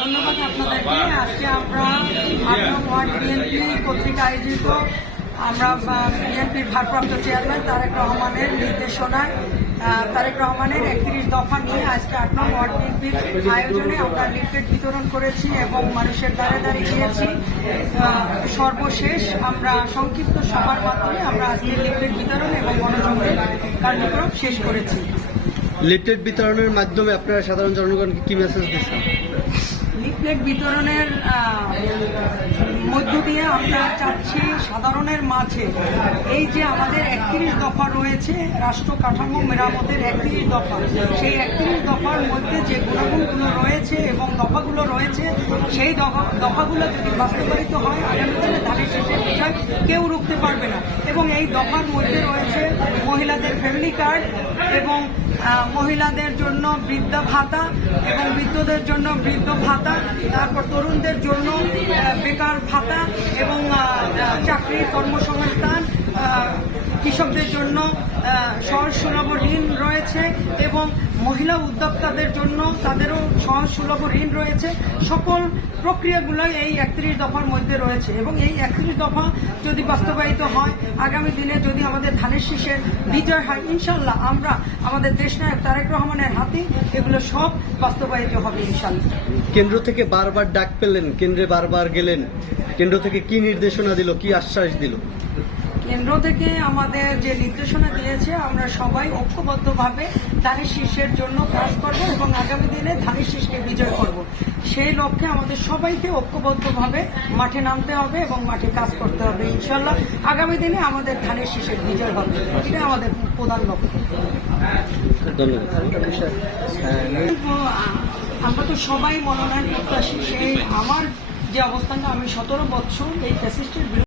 ধন্যবাদ আপনাদেরকে। আজকে আমরা কর্তৃক আয়োজিত, আমরা বিএনপির ভারপ্রাপ্ত চেয়ারম্যান তারেক রহমানের নির্দেশনায় তারেক রহমানের একত্রিশ দফা নিয়ে আজকে আট নং ওয়ার্ড বিএনপির আয়োজনে আমরা লিফলেট বিতরণ করেছি এবং মানুষের দ্বারে দ্বারে গিয়েছি। সর্বশেষ আমরা সংক্ষিপ্ত সভার মাধ্যমে আমরা আজকে লিফলেট বিতরণ কার্যক্রম শেষ করেছি। লিফলেট বিতরণের মাধ্যমে আপনারা সাধারণ জনগণকে কি মেসেজ দিচ্ছেন? লিফলেট বিতরণের মধ্য দিয়ে আমরা চাচ্ছি সাধারণের মাঝে এই যে আমাদের একত্রিশ দফা রয়েছে রাষ্ট্র কাঠামো মেরামতের একত্রিশ দফা সেই একত্রিশ দফার মধ্যে যে গুণাগুণগুলো রয়েছে এবং দফাগুলো রয়েছে সেই দফা- দফাগুলো যদি বাস্তবায়িত হয় আগামী দিনে ধানের শেষের বিষয় কেউ রুখতে পারবে না। এই দফার মধ্যে রয়েছে মহিলাদের ফ্যামিলি কার্ড এবং মহিলাদের জন্য বৃদ্ধ ভাতা এবং বৃদ্ধদের জন্য বৃদ্ধ ভাতা, তারপর তরুণদের জন্য বেকার ভাতা এবং চাকরি কর্মসংস্থান কৃষকদের জন্য সহজ সুলভ ঋণ রয়েছে এবং মহিলা উদ্যোক্তাদের জন্য তাদেরও সহজ সুলভ ঋণ রয়েছে। সকল প্রক্রিয়াগুলোই এই একত্রিশ দফার মধ্যে রয়েছে এবং এই একত্রিশ দফা যদি বাস্তবায়িত হয়, আগামী দিনে যদি আমাদের ধানের শীষের বিজয় হয়, ইনশাল্লাহ আমরা আমাদের দেশনায়ক তারেক রহমানের হাতে এগুলো সব বাস্তবায়িত হবে, ইনশাল্লাহ। কেন্দ্র থেকে বারবার ডাক পেলেন, কেন্দ্রে বারবার গেলেন। কেন্দ্র থেকে কি নির্দেশনা দিল, কি আশ্বাস দিল? কেন্দ্র থেকে আমাদের যে নির্দেশনা দিয়েছে আমরা সবাই ঐক্যবদ্ধভাবে ধানের শীর্ষের জন্য কাজ করব এবং আগামী দিনে ধানের শীর্ষকে বিজয় করব। সেই লক্ষ্যে আমাদের সবাইকে ঐক্যবদ্ধভাবে মাঠে নামতে হবে এবং মাঠে কাজ করতে হবে ইনশাল্লাহ আগামী দিনে আমাদের ধানের শীর্ষের বিজয় হবে। এটা আমাদের প্রধান লক্ষ্য। আ- আমরা তো সবাই মনোনয়ন প্রত্যাশী সেই আমার যে অবস্থানটা আমি সতেরো বছর এই ফ্যাসিস্টের